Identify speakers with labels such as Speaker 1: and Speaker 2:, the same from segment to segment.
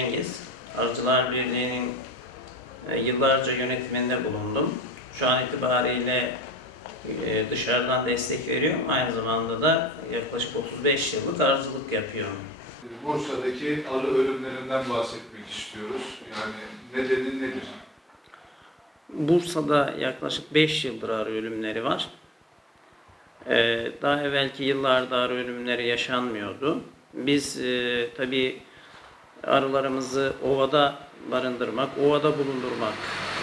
Speaker 1: Cengiz. Arıcılar Birliği'nin e, yıllarca yönetiminde bulundum. Şu an itibariyle e, dışarıdan destek veriyorum. Aynı zamanda da yaklaşık 35 yıllık arıcılık yapıyorum.
Speaker 2: Bursa'daki arı ölümlerinden bahsetmek istiyoruz. Yani nedeni nedir?
Speaker 1: Bursa'da yaklaşık 5 yıldır arı ölümleri var. Ee, daha evvelki yıllarda arı ölümleri yaşanmıyordu. Biz e, tabii arılarımızı ovada barındırmak, ovada bulundurmak,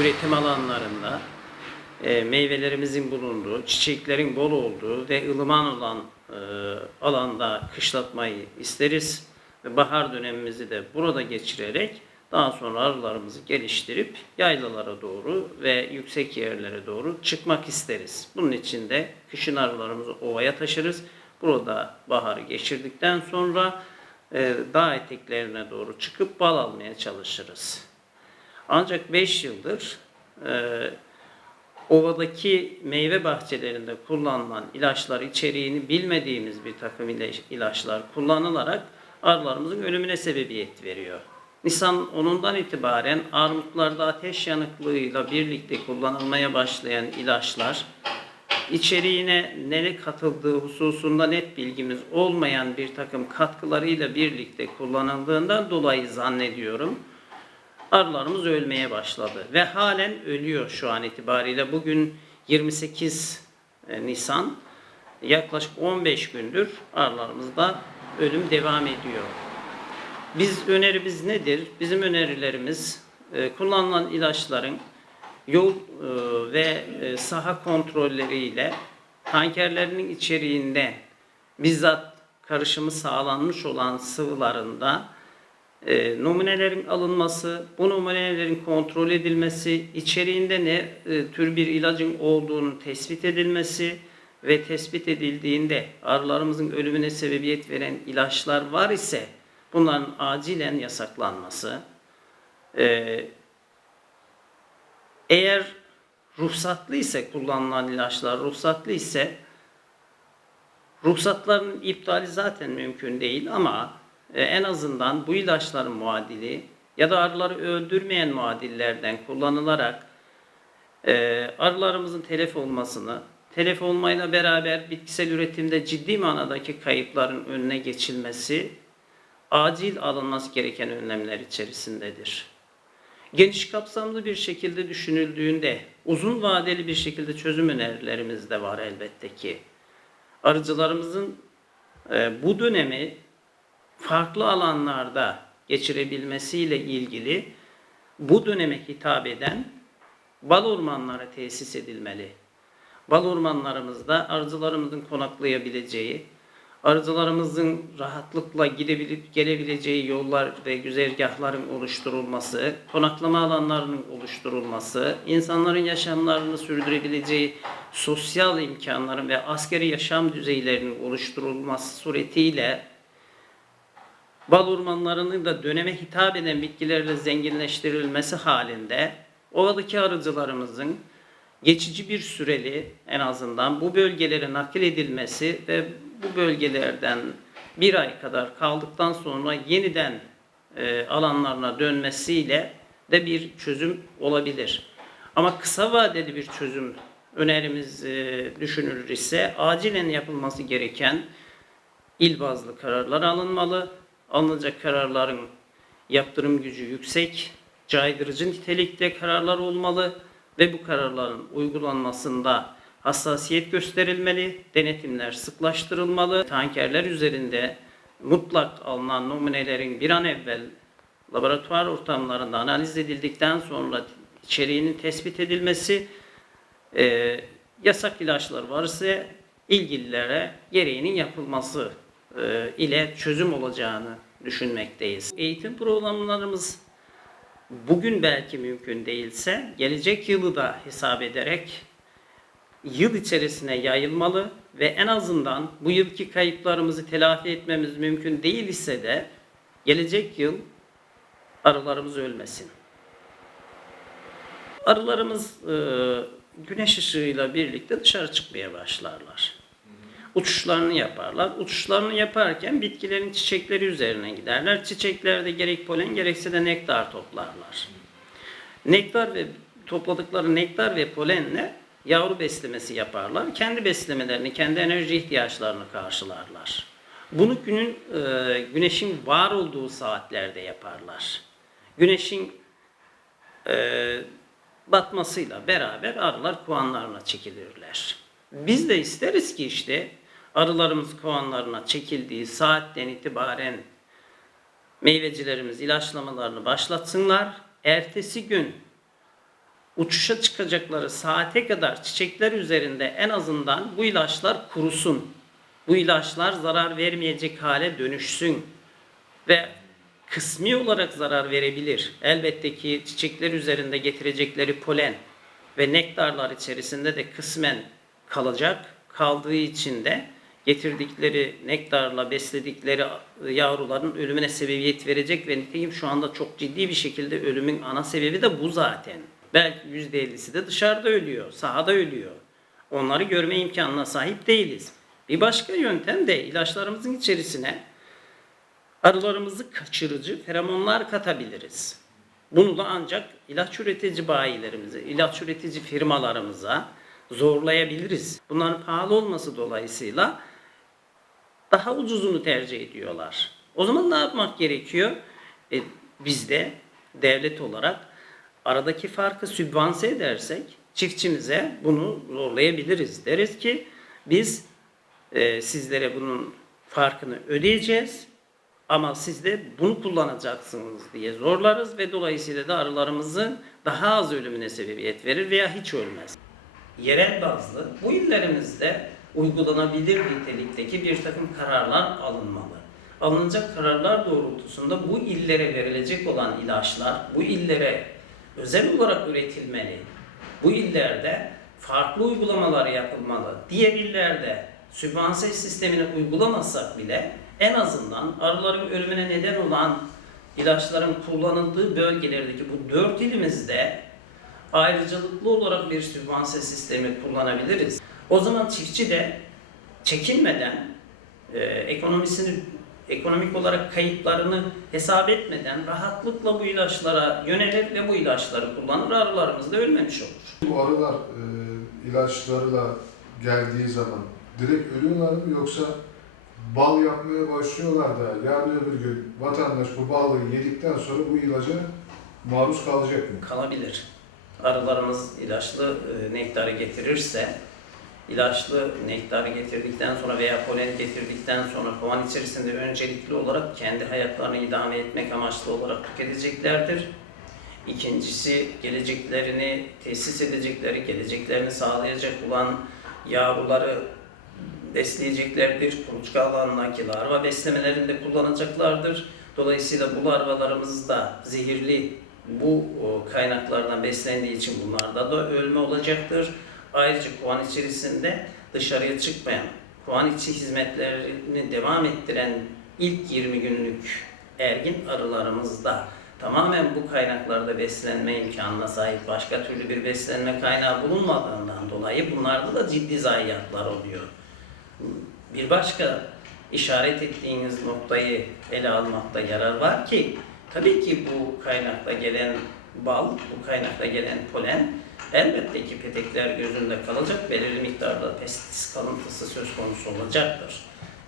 Speaker 1: üretim alanlarında e, meyvelerimizin bulunduğu, çiçeklerin bol olduğu ve ılıman olan e, alanda kışlatmayı isteriz. Ve bahar dönemimizi de burada geçirerek daha sonra arılarımızı geliştirip yaylalara doğru ve yüksek yerlere doğru çıkmak isteriz. Bunun için de kışın arılarımızı ovaya taşırız. Burada baharı geçirdikten sonra e, dağ eteklerine doğru çıkıp bal almaya çalışırız. Ancak 5 yıldır e, ovadaki meyve bahçelerinde kullanılan ilaçlar içeriğini bilmediğimiz bir takım ilaç- ilaçlar kullanılarak arılarımızın ölümüne sebebiyet veriyor. Nisan 10'undan itibaren armutlarda ateş yanıklığıyla birlikte kullanılmaya başlayan ilaçlar içeriğine neler katıldığı hususunda net bilgimiz olmayan bir takım katkılarıyla birlikte kullanıldığından dolayı zannediyorum arılarımız ölmeye başladı ve halen ölüyor şu an itibariyle. Bugün 28 Nisan yaklaşık 15 gündür arılarımızda ölüm devam ediyor. Biz önerimiz nedir? Bizim önerilerimiz e, kullanılan ilaçların yol e, ve e, saha kontrolleriyle tankerlerinin içeriğinde bizzat karışımı sağlanmış olan sıvılarında e, numunelerin alınması, bu numunelerin kontrol edilmesi, içeriğinde ne tür bir ilacın olduğunu tespit edilmesi ve tespit edildiğinde arılarımızın ölümüne sebebiyet veren ilaçlar var ise bunların acilen yasaklanması, eğer ruhsatlı ise kullanılan ilaçlar ruhsatlı ise ruhsatların iptali zaten mümkün değil ama e, en azından bu ilaçların muadili ya da arıları öldürmeyen muadillerden kullanılarak e, arılarımızın telef olmasını, telef olmayla beraber bitkisel üretimde ciddi manadaki kayıpların önüne geçilmesi acil alınması gereken önlemler içerisindedir. Geniş kapsamlı bir şekilde düşünüldüğünde uzun vadeli bir şekilde çözüm önerilerimiz de var elbette ki. Arıcılarımızın e, bu dönemi farklı alanlarda geçirebilmesiyle ilgili bu döneme hitap eden bal ormanları tesis edilmeli. Bal ormanlarımızda arıcılarımızın konaklayabileceği, arıcılarımızın rahatlıkla gidebilip gelebileceği yollar ve güzergahların oluşturulması, konaklama alanlarının oluşturulması, insanların yaşamlarını sürdürebileceği sosyal imkanların ve askeri yaşam düzeylerinin oluşturulması suretiyle bal ormanlarının da döneme hitap eden bitkilerle zenginleştirilmesi halinde ovadaki arıcılarımızın geçici bir süreli en azından bu bölgelere nakil edilmesi ve bu bölgelerden bir ay kadar kaldıktan sonra yeniden e, alanlarına dönmesiyle de bir çözüm olabilir. Ama kısa vadeli bir çözüm önerimiz e, düşünülür ise acilen yapılması gereken il bazlı kararlar alınmalı. Alınacak kararların yaptırım gücü yüksek, caydırıcı nitelikte kararlar olmalı ve bu kararların uygulanmasında hassasiyet gösterilmeli, denetimler sıklaştırılmalı, tankerler üzerinde mutlak alınan numunelerin bir an evvel laboratuvar ortamlarında analiz edildikten sonra içeriğinin tespit edilmesi, e, yasak ilaçlar varsa ilgililere gereğinin yapılması e, ile çözüm olacağını düşünmekteyiz. Eğitim programlarımız bugün belki mümkün değilse gelecek yılı da hesap ederek yıl içerisine yayılmalı ve en azından bu yılki kayıplarımızı telafi etmemiz mümkün değil ise de gelecek yıl arılarımız ölmesin. Arılarımız e, güneş ışığıyla birlikte dışarı çıkmaya başlarlar. uçuşlarını yaparlar. Uçuşlarını yaparken bitkilerin çiçekleri üzerine giderler. Çiçeklerde gerek polen gerekse de nektar toplarlar. Nektar ve topladıkları nektar ve polenle yavru beslemesi yaparlar. Kendi beslemelerini, kendi enerji ihtiyaçlarını karşılarlar. Bunu günün e, güneşin var olduğu saatlerde yaparlar. Güneşin e, batmasıyla beraber arılar kovanlarına çekilirler. Biz de isteriz ki işte arılarımız kovanlarına çekildiği saatten itibaren meyvecilerimiz ilaçlamalarını başlatsınlar. Ertesi gün uçuşa çıkacakları saate kadar çiçekler üzerinde en azından bu ilaçlar kurusun. Bu ilaçlar zarar vermeyecek hale dönüşsün. Ve kısmi olarak zarar verebilir. Elbette ki çiçekler üzerinde getirecekleri polen ve nektarlar içerisinde de kısmen kalacak. Kaldığı için de getirdikleri nektarla besledikleri yavruların ölümüne sebebiyet verecek ve nitekim şu anda çok ciddi bir şekilde ölümün ana sebebi de bu zaten. Belki %50'si de dışarıda ölüyor, sahada ölüyor. Onları görme imkanına sahip değiliz. Bir başka yöntem de ilaçlarımızın içerisine arılarımızı kaçırıcı feromonlar katabiliriz. Bunu da ancak ilaç üretici bayilerimize, ilaç üretici firmalarımıza zorlayabiliriz. Bunların pahalı olması dolayısıyla daha ucuzunu tercih ediyorlar. O zaman ne yapmak gerekiyor? E, biz de devlet olarak aradaki farkı sübvanse edersek çiftçimize bunu zorlayabiliriz. Deriz ki biz e, sizlere bunun farkını ödeyeceğiz ama siz de bunu kullanacaksınız diye zorlarız ve dolayısıyla da arılarımızın daha az ölümüne sebebiyet verir veya hiç ölmez. Yerel bazlı bu illerimizde uygulanabilir nitelikteki bir takım kararlar alınmalı. Alınacak kararlar doğrultusunda bu illere verilecek olan ilaçlar bu illere özel olarak üretilmeli. Bu illerde farklı uygulamalar yapılmalı. Diğer illerde sübvanse sistemini uygulamazsak bile en azından arıların ölümüne neden olan ilaçların kullanıldığı bölgelerdeki bu dört ilimizde ayrıcalıklı olarak bir sübvanse sistemi kullanabiliriz. O zaman çiftçi de çekinmeden e, ekonomisini ekonomik olarak kayıplarını hesap etmeden rahatlıkla bu ilaçlara yönelir ve bu ilaçları kullanır. Arılarımız da ölmemiş olur.
Speaker 3: Bu arılar e, ilaçlarla geldiği zaman direkt ölüyorlar mı yoksa bal yapmaya başlıyorlar da yarın öbür gün vatandaş bu balı yedikten sonra bu ilaca maruz kalacak mı?
Speaker 1: kalabilir. Arılarımız ilaçlı e, nektarı getirirse, ilaçlı nektarı getirdikten sonra veya polen getirdikten sonra kovan içerisinde öncelikli olarak kendi hayatlarını idame etmek amaçlı olarak tüketeceklerdir. İkincisi geleceklerini tesis edecekleri, geleceklerini sağlayacak olan yavruları besleyeceklerdir. Kuluçka alanındaki larva beslemelerinde kullanacaklardır. Dolayısıyla bu larvalarımız da zehirli bu kaynaklardan beslendiği için bunlarda da ölme olacaktır. Ayrıca kovan içerisinde dışarıya çıkmayan, kovan içi hizmetlerini devam ettiren ilk 20 günlük ergin arılarımızda tamamen bu kaynaklarda beslenme imkanına sahip başka türlü bir beslenme kaynağı bulunmadığından dolayı bunlarda da ciddi zayiatlar oluyor. Bir başka işaret ettiğiniz noktayı ele almakta yarar var ki tabii ki bu kaynakta gelen bal, bu kaynakta gelen polen elbette ki petekler gözünde kalacak belirli miktarda pestis kalıntısı söz konusu olacaktır.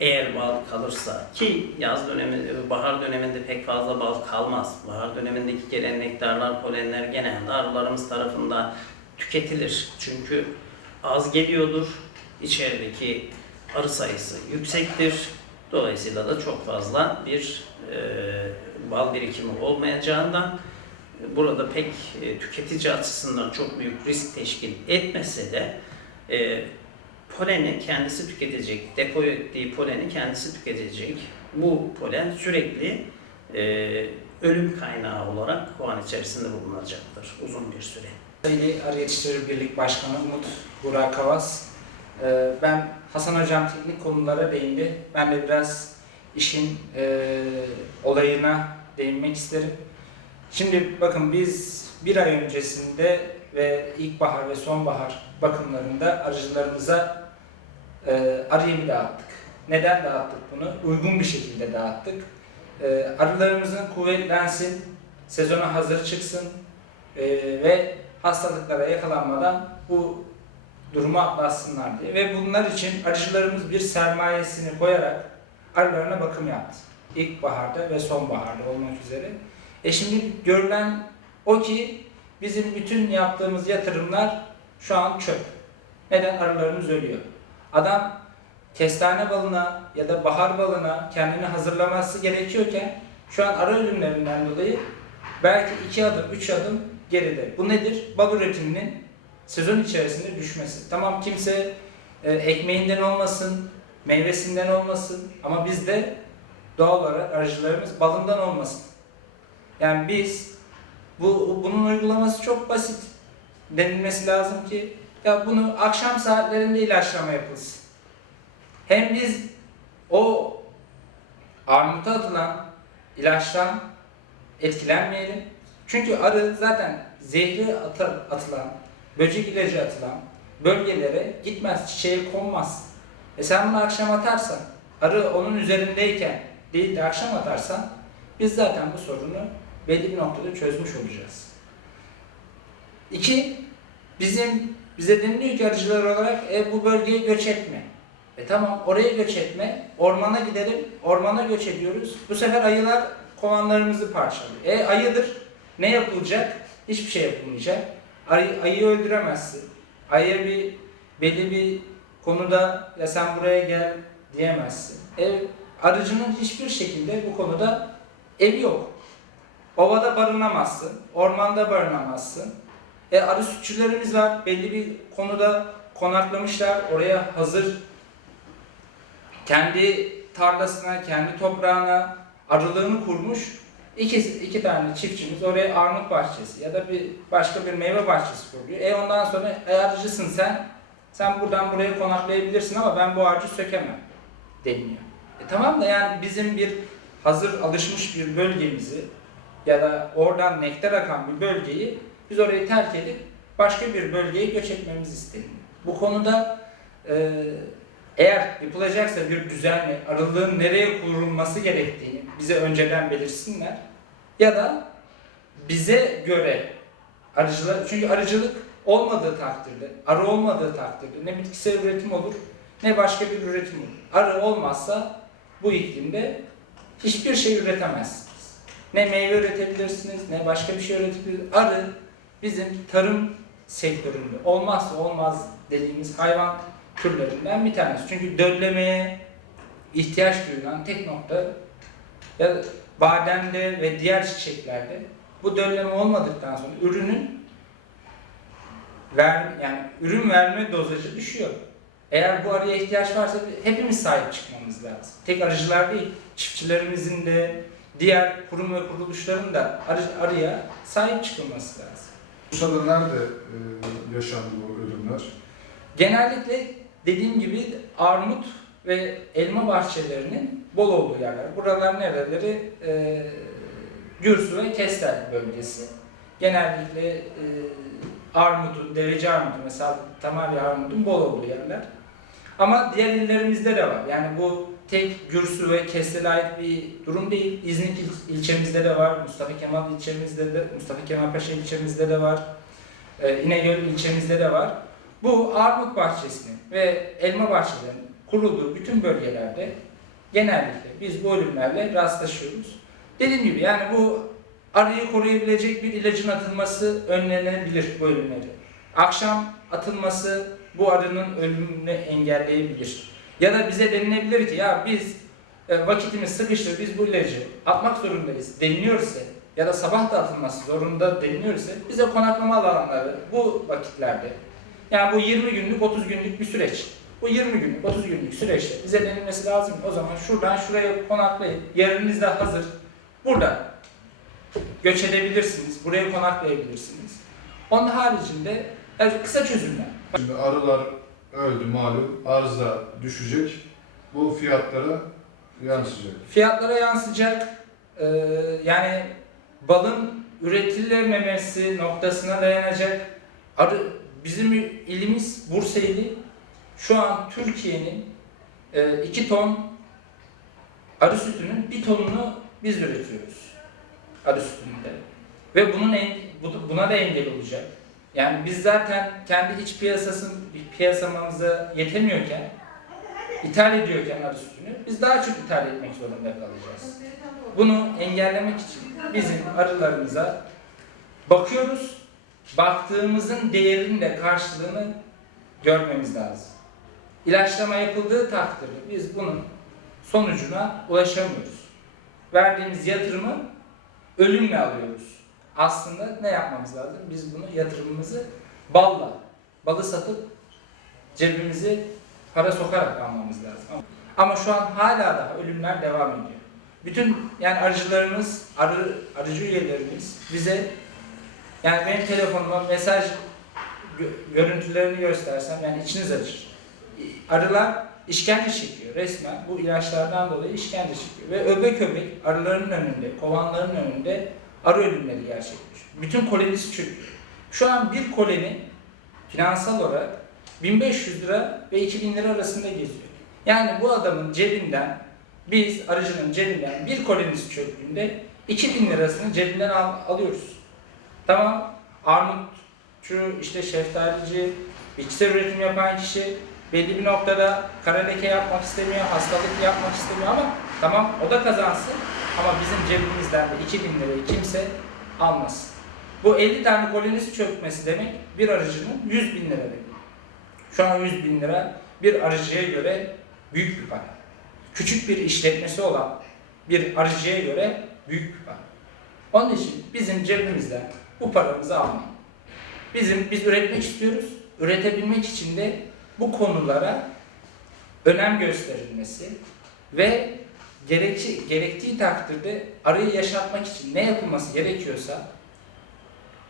Speaker 1: Eğer bal kalırsa ki yaz dönemi, bahar döneminde pek fazla bal kalmaz. Bahar dönemindeki gelen nektarlar, polenler genelde arılarımız tarafından tüketilir. Çünkü az geliyordur. İçerideki arı sayısı yüksektir. Dolayısıyla da çok fazla bir e, bal birikimi olmayacağından burada pek e, tüketici açısından çok büyük risk teşkil etmese de e, poleni kendisi tüketecek, depo ettiği poleni kendisi tüketecek. Bu polen sürekli e, ölüm kaynağı olarak kovan içerisinde bulunacaktır uzun bir süre.
Speaker 4: Sayılı Arı Yetiştirir Birlik Başkanı Umut Burak Kavas. Ee, Ben Hasan Hocam teknik konulara değindi. Ben de biraz işin e, olayına değinmek isterim. Şimdi bakın biz bir ay öncesinde ve ilkbahar ve sonbahar bakımlarında arıcılarımıza e, arıyı dağıttık. Neden dağıttık bunu? Uygun bir şekilde dağıttık. E, arılarımızın kuvvetlensin, sezona hazır çıksın e, ve hastalıklara yakalanmadan bu durumu atlatsınlar diye. Ve bunlar için arıcılarımız bir sermayesini koyarak arılarına bakım yaptı. İlkbaharda ve sonbaharda olmak üzere. E şimdi görülen o ki bizim bütün yaptığımız yatırımlar şu an çöp. Neden? Arılarımız ölüyor. Adam kestane balına ya da bahar balına kendini hazırlaması gerekiyorken şu an arı ölümlerinden dolayı belki iki adım, üç adım geride. Bu nedir? Bal üretiminin sezon içerisinde düşmesi. Tamam kimse e, ekmeğinden olmasın, meyvesinden olmasın ama biz de doğal olarak arıcılarımız balından olmasın. Yani biz bu bunun uygulaması çok basit. Denilmesi lazım ki ya bunu akşam saatlerinde ilaçlama yapılsın. Hem biz o armuta atılan ilaçtan etkilenmeyelim. Çünkü arı zaten zehri atılan, böcek ilacı atılan bölgelere gitmez, çiçeğe konmaz. E sen bunu akşam atarsan, arı onun üzerindeyken değil de akşam atarsan biz zaten bu sorunu belli bir noktada çözmüş olacağız. İki, bizim bize deniliyor ki arıcılar olarak e, bu bölgeye göç etme. E tamam oraya göç etme, ormana gidelim, ormana göç ediyoruz. Bu sefer ayılar kovanlarımızı parçalıyor. E ayıdır, ne yapılacak? Hiçbir şey yapılmayacak. Ayı, ayıyı öldüremezsin. Ayıya bir belli bir konuda ya sen buraya gel diyemezsin. Ev arıcının hiçbir şekilde bu konuda evi yok. Ovada barınamazsın, ormanda barınamazsın. E, arı sütçülerimiz var. Belli bir konuda konaklamışlar. Oraya hazır kendi tarlasına, kendi toprağına arılığını kurmuş. İki, iki tane çiftçimiz oraya armut bahçesi ya da bir başka bir meyve bahçesi kuruyor. E ondan sonra e, arıcısın sen. Sen buradan buraya konaklayabilirsin ama ben bu ağacı sökemem deniliyor. E tamam da yani bizim bir hazır alışmış bir bölgemizi ya da oradan nektar akan bir bölgeyi biz orayı terk edip başka bir bölgeye göç etmemiz isteniyor. Bu konuda e, eğer yapılacaksa bir düzenle arılığın nereye kurulması gerektiğini bize önceden belirsinler ya da bize göre arıcılar çünkü arıcılık olmadığı takdirde, arı olmadığı takdirde ne bitkisel üretim olur ne başka bir üretim olur. Arı olmazsa bu iklimde hiçbir şey üretemezsiniz. Ne meyve üretebilirsiniz ne başka bir şey üretebilirsiniz. Arı bizim tarım sektöründe olmazsa olmaz dediğimiz hayvan türlerinden bir tanesi. Çünkü döllemeye ihtiyaç duyulan tek nokta ya bademde ve diğer çiçeklerde bu dölleme olmadıktan sonra ürünün ver, yani ürün verme dozajı düşüyor. Eğer bu arıya ihtiyaç varsa hepimiz sahip çıkmamız lazım. Tek arıcılar değil, çiftçilerimizin de diğer kurum ve kuruluşların da arı, arıya sahip çıkılması lazım.
Speaker 3: Bursa'da nerede e, yaşandı bu ölümler?
Speaker 4: Genellikle dediğim gibi armut ve elma bahçelerinin bol olduğu yerler. Buralar nereleri? E, Gürsu ve Kestel bölgesi. Genellikle e, armudun, deveci armudu mesela Tamarya armudun bol olduğu yerler. Ama diğer illerimizde de var. Yani bu tek Gürsu ve Kestel'e ait bir durum değil. İznik il- ilçemizde de var, Mustafa Kemal ilçemizde de, Mustafa Kemal Paşa ilçemizde de var. E, İnegöl ilçemizde de var. Bu armut bahçesinin ve elma bahçelerinin kurulduğu bütün bölgelerde genellikle biz bu ölümlerle rastlaşıyoruz. Dediğim gibi yani bu arıyı koruyabilecek bir ilacın atılması önlenebilir bu ölümleri. Akşam atılması bu arının ölümünü engelleyebilir. Ya da bize denilebilir ki ya biz e, vakitimiz sıkıştı biz bu ilacı atmak zorundayız deniliyorsa ya da sabah da atılması zorunda deniliyorsa bize konaklama alanları bu vakitlerde yani bu 20 günlük 30 günlük bir süreç. Bu 20 günlük 30 günlük süreçte bize denilmesi lazım. O zaman şuradan şuraya konaklayın. Yeriniz de hazır. Burada göç edebilirsiniz. Buraya konaklayabilirsiniz. Onun haricinde kısa çözümler.
Speaker 3: Şimdi arılar öldü malum, arz da düşecek. Bu fiyatlara yansıyacak.
Speaker 4: Fiyatlara yansıyacak. Ee, yani balın üretilememesi noktasına dayanacak. Arı, bizim ilimiz Bursa ili şu an Türkiye'nin 2 ton arı sütünün 1 tonunu biz üretiyoruz. Arı sütünde. Ve bunun en, bu- buna da engel olacak. Yani biz zaten kendi iç piyasası piyasamamıza yetemiyorken, ithal ediyorken arı sütünü biz daha çok ithal etmek zorunda kalacağız. Bunu engellemek için bizim arılarımıza bakıyoruz. Baktığımızın değerinin de karşılığını görmemiz lazım. İlaçlama yapıldığı takdirde biz bunun sonucuna ulaşamıyoruz. Verdiğimiz yatırımı ölümle alıyoruz. Aslında ne yapmamız lazım? Biz bunu yatırımımızı balla, balı satıp cebimizi para sokarak almamız lazım. Ama, şu an hala daha ölümler devam ediyor. Bütün yani arıcılarımız, arı, arıcı üyelerimiz bize yani benim telefonuma mesaj gö- görüntülerini göstersem yani içiniz acır. Arılar işkence çekiyor resmen. Bu ilaçlardan dolayı işkence çekiyor. Ve öbek öbek arıların önünde, kovanların önünde arı ölümleri gerçekleşiyor. Bütün kolonisi çöküyor. Şu an bir koloni finansal olarak 1500 lira ve 2000 lira arasında geziyor. Yani bu adamın cebinden biz arıcının cebinden bir kolonisi çöktüğünde 2000 lirasını cebinden al- alıyoruz. Tamam armutçu, işte şeftalici, bitkisel üretim yapan kişi belli bir noktada kara leke yapmak istemiyor, hastalık yapmak istemiyor ama tamam o da kazansın ama bizim cebimizden de 2000 lirayı kimse almasın. Bu 50 tane kolonisi çökmesi demek bir arıcının 100 bin lira demek. Şu an 100 bin lira bir arıcıya göre büyük bir para. Küçük bir işletmesi olan bir arıcıya göre büyük bir para. Onun için bizim cebimizden bu paramızı almayın. Bizim biz üretmek istiyoruz. Üretebilmek için de bu konulara önem gösterilmesi ve gerekçi, gerektiği takdirde arıyı yaşatmak için ne yapılması gerekiyorsa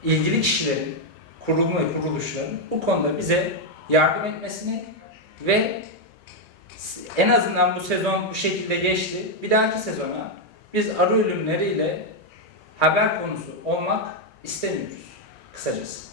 Speaker 4: ilgili kişilerin, kurum ve kuruluşların bu konuda bize yardım etmesini ve en azından bu sezon bu şekilde geçti. Bir dahaki sezona biz arı ölümleriyle haber konusu olmak istemiyoruz kısacası.